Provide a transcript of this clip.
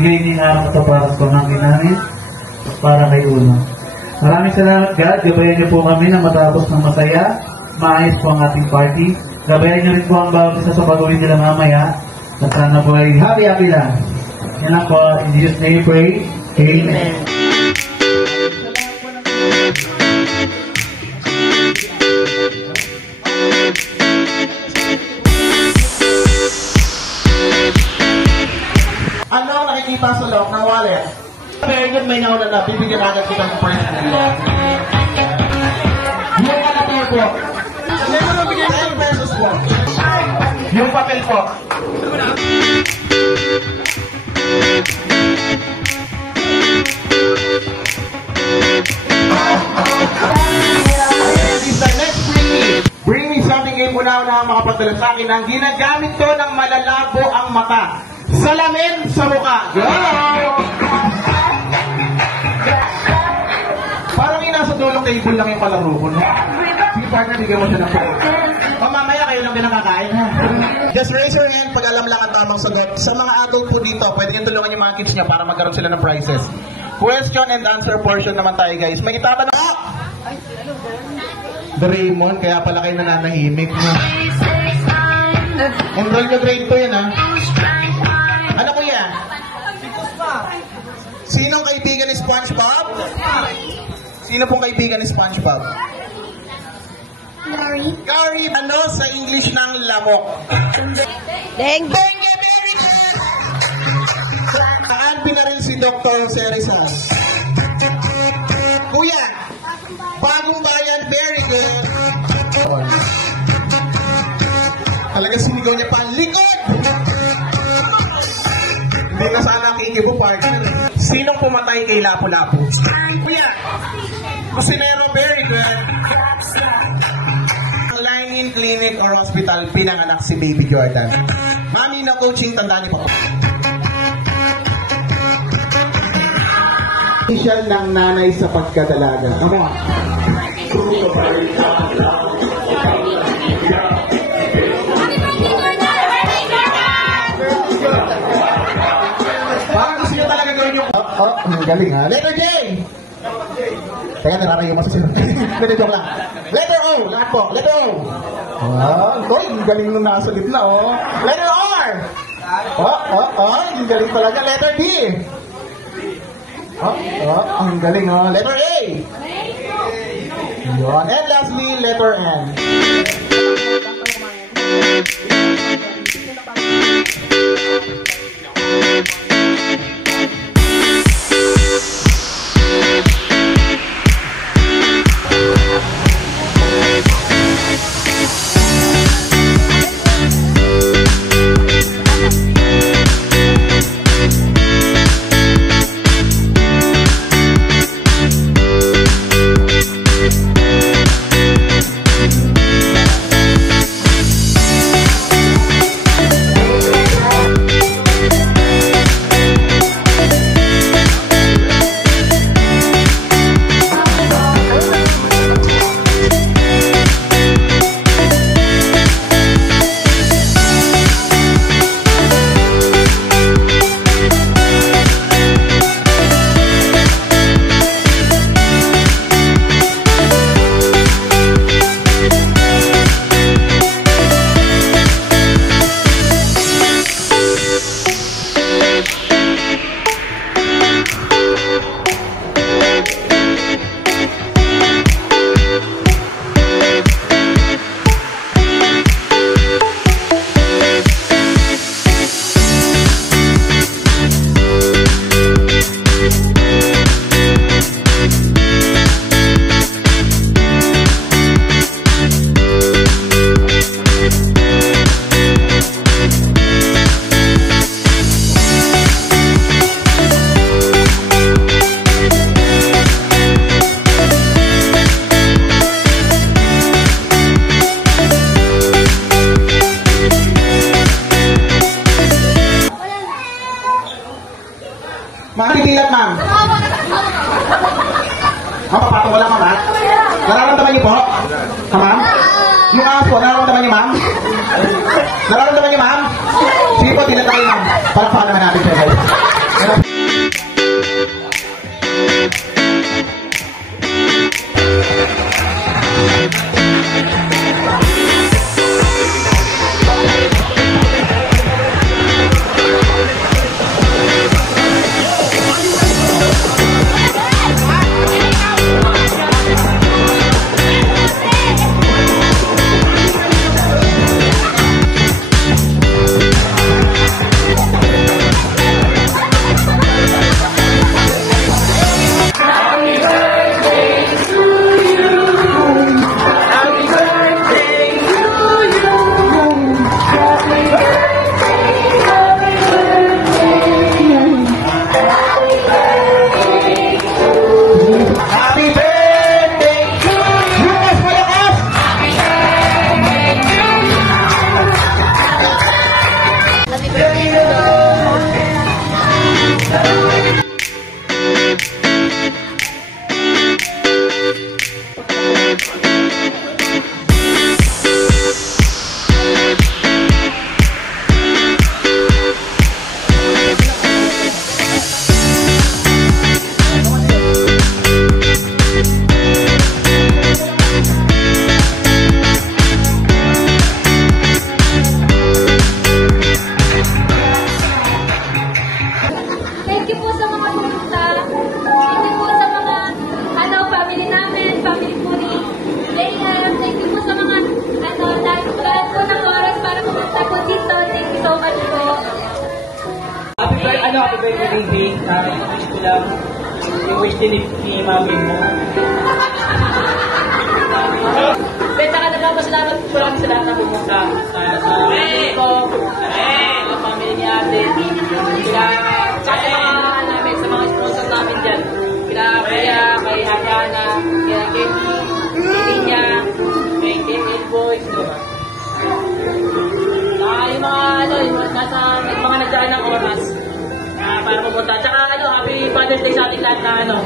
Ibigay niyo nga ito para sa pamangkin namin at para kay Uno. Maraming salamat, God. Gabayan niyo po kami na matapos ng masaya. Maayos po ang ating party. Gabayan niyo rin po ang bawat isa sa pagawin nila mamaya. At sana po ay happy lang. Yan lang po. In Jesus' name we pray. Amen. Ano ang nakikita sa loob ng wallet? Very good, may nauna na. Bibigyan agad kita ng personal. Yung kalapir po. Meron na bigyan 10 pesos po. Yung papel po. Bring me something kayo una-una ang makapadala sa akin ang ginagamit ko ng malalabo ang mata. Salamin sa mukha. Go! Parang yung nasa dulong table lang yung palaro ko, no? Sige, partner, bigyan mo siya ng phone. O, mamaya kayo lang pinakakain, ha? Just raise your hand pag alam lang ang tamang sagot. Sa mga adult po dito, pwede nyo tulungan yung mga kids niya para magkaroon sila ng prizes. Question and answer portion naman tayo, guys. May itatanong ako! Raymond, kaya pala kayo nananahimik, no? Enroll ka grade 2 yan, ha? Ano ko yan? Sinong kaibigan ni SpongeBob? Sino pong kaibigan ni SpongeBob? Gary. Ano sa English ng lamok? Dengue. Saan pinaril si Dr. Jose Rizal? Kuya, Bagong Bayan, very good. Talaga sinigaw niya pa, likod! Hindi na sana kikibo partner. Sinong pumatay kay Lapu-Lapu? Kuya, Kusinero, very good. Ang line-in clinic or hospital, pinanganak si Baby Jordan. Mami na coaching, tandaan niyo pa. Initial ng nanay sa pagkadalaga. Come on. Ang galing, ha? Letter J! Teka, nararayo mo sa sila. Letter joke lang. Letter O! Lahat po. Letter O! Koy, ang galing nung nasa gitna, oh. Letter R! Ang galing talaga. Letter D! Ang galing, oh. Letter A! Yun. And lastly, letter N. Makakitilat, ma'am. Papatong wala ka, ma'am. Nararamdaman niyo po? Ha, ma'am? Yung ahas po, nararamdaman niyo, ma'am? Nararamdaman niyo, ma'am? Sige po, tilat tayo, ma'am. Palakpakan naman natin siya, guys. happy birthday, baby. I-wish ko lang. I-wish din ni mami mo. Beta ka nagpapasalamat ko lang sa lahat na pumunta. Sa family ko, sa family ni ate. Sa mga namin, sa mga sponsor namin dyan. Kaya kay Ariana, kay Kenny, kay Linya, kay Kenny Boys, yung mga nasa mga nagdaan ng oras para pumunta. Tsaka happy Father's Day sa ating lahat na